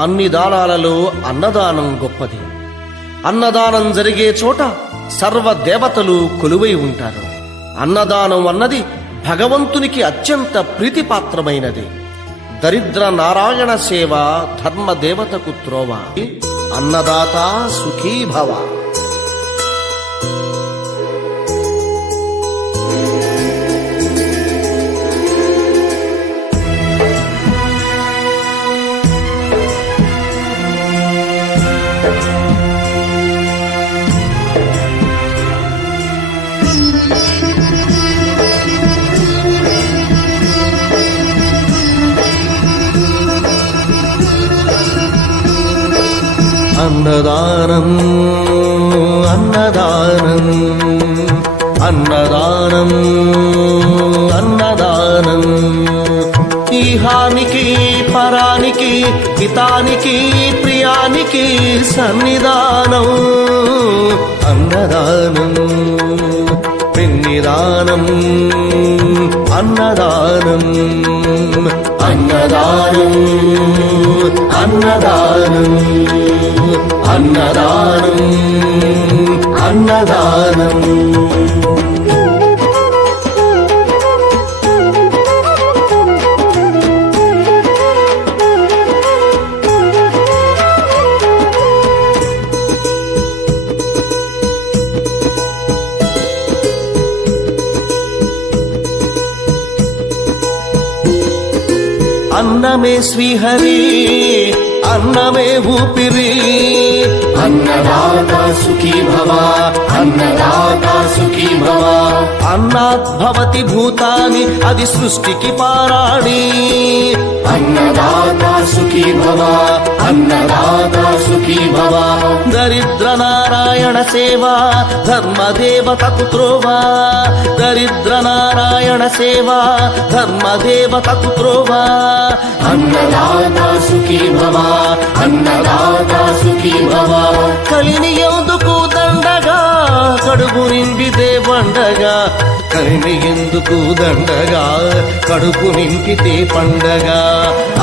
అన్ని దానాలలో అన్నదానం గొప్పది. అన్నదానం జరిగే చోట సర్వదేవతలు కొలువై ఉంటారు. అన్నదానం అన్నది భగవంతునికి అత్యంత ప్రీతిపాత్రమైనది. దరిద్ర నారాయణ సేవ ధర్మదేవతకు త్రోవ. అన్నదాత సుఖీ భవ. అన్నదానం అన్నదానం అన్నదానం అన్నదానం ఈహానికి పరానికి హితానికి ప్రియానికి సన్నిధానం. అన్నదానం పిన్నిదానం అన్నదానం అన్నదానం అన్నదానం అన్నదానం అన్నదానం. అన్నమే శ్రీహరి అన్నమే ఊపిరి. అన్నదాత సుఖీ భవ అన్నదాత సుఖీ భవ. అన్నాద్భవతి భూతాని అది సృష్టికి పారాణి. అన్నదాత సుఖీ భవ అన్నదాత సుఖీ భవ. దరిద్ర నారాయణ సేవ ధర్మదేవతకు త్రోవ. దరిద్ర నారాయణ సేవ ధర్మదేవతకు త్రోవ. అన్నదాత సుఖీ భవ అన్నదాత సుఖీ భవ. కలిని ఎందుకు దండగా కడుపు నింపితే పండగా. కలిని ఎందుకు దండగా కడుపు నింపితే పండగ.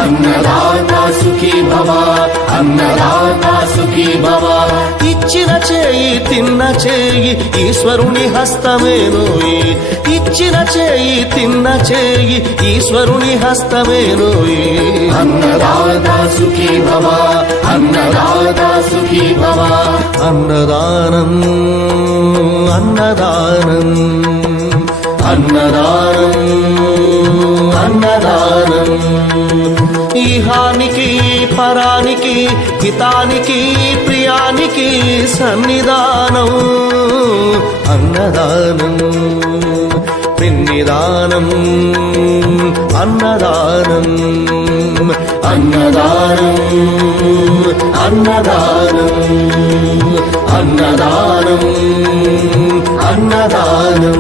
అన్నదాత సుఖీ భవ అన్నదాత సుఖీ భవ. ఇచ్చిన చేయి తిన్న చేయి ఈశ్వరుని హస్తమేనోయి. ఇచ్చిన చేయి తిన్న చేయి ఈశ్వరుని హస్తమేనోయి. అన్నదాత సుఖీ భవ అన్నదాత సుఖీ భవ. అన్నదానం అన్నదానం అన్నదానం అన్నదానం ఈహానికి పరానికి హితానికి ప్రియానికి సన్నిధానం. అన్నదానం పిన్నిదానం అన్నదానం అన్నదానం అన్నదానం అన్నదానం అన్నదానం.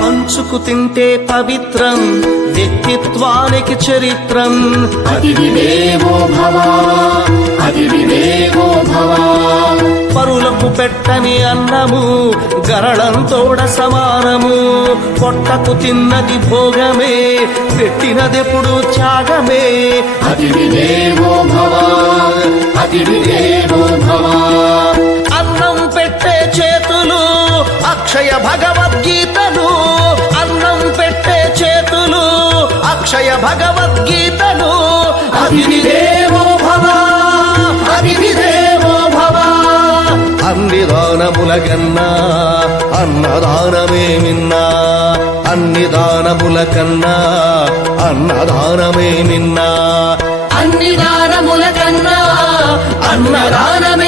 పంచుకు తింటే పవిత్రం వ్యక్తిత్వానికి చరిత్రం. అతిథి దేవో భవ అతిథి దేవో భవ. పరులకు పెట్టని అన్నము గరళంతోడ సమానము. పొట్టకు తిన్నది భోగమే పెట్టినదెప్పుడు త్యాగమే. అతిథి దేవో భవ అతిథి దేవో భవ. అన్నం పెట్టే చేతులు అక్షయ భగవద్గీతలు. అన్నం పెట్టే చేతులు అక్షయ భగవద్గీతలు. అతిథి దేవో భవ అతిథి దేవో భవ. అన్ని దానముల కన్నా అన్నదానమే మిన్నా. అన్ని దానముల కన్నా అన్నదానమే మిన్నా. అన్ని దానముల కన్నా అన్నదానమే